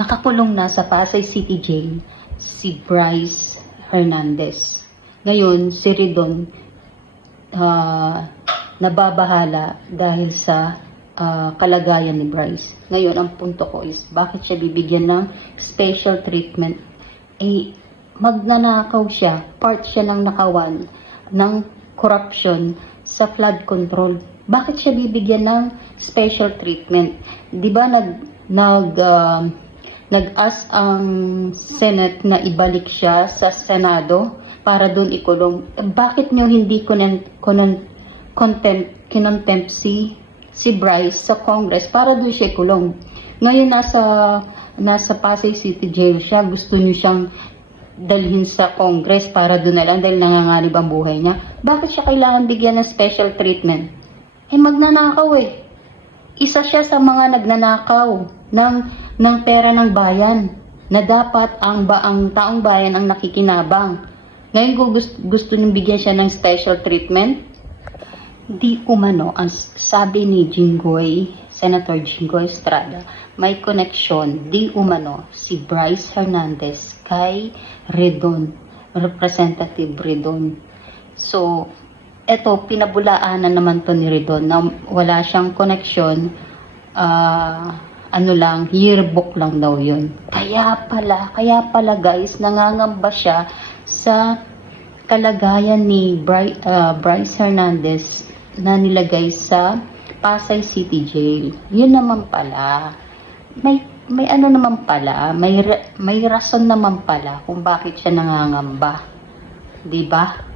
Nakakulong na sa Pasay City Jail si Bryce Hernandez. Ngayon, si Ridon nababahala dahil sa kalagayan ni Bryce. Ngayon, ang punto ko is, bakit siya bibigyan ng special treatment? Magnanakaw siya, part siya ng nakawan ng corruption sa flood control. Bakit siya bibigyan ng special treatment? Di ba nag-ask ang Senate na ibalik siya sa Senado para doon ikulong? Bakit nyo hindi kinontempt si Bryce sa Congress para doon siya ikulong? Ngayon nasa Pasay City Jail siya, gusto nyo siyang dalhin sa Congress para doon na lang dahil nanganganib ang buhay niya. Bakit siya kailangan bigyan ng special treatment? Magnanakaw eh. Isa siya sa mga nagnanakaw ng pera ng bayan na dapat ang taong bayan ang nakikinabang. Ngayon kung gusto niyong bigyan siya ng special treatment, di umano, ang sabi ni Senator Jinggoy Estrada, may koneksyon, di umano, si Bryce Hernandez kay Ridon, Representative Ridon. So, eto, pinabulaanan naman to ni Ridon na wala siyang koneksyon, yearbook lang daw yun. Kaya pala guys, nangangamba siya sa kalagayan ni Bryce Hernandez na nilagay sa Pasay City Jail. Yun naman pala. May ano naman pala, may rason naman pala kung bakit siya nangangamba. 'Di ba?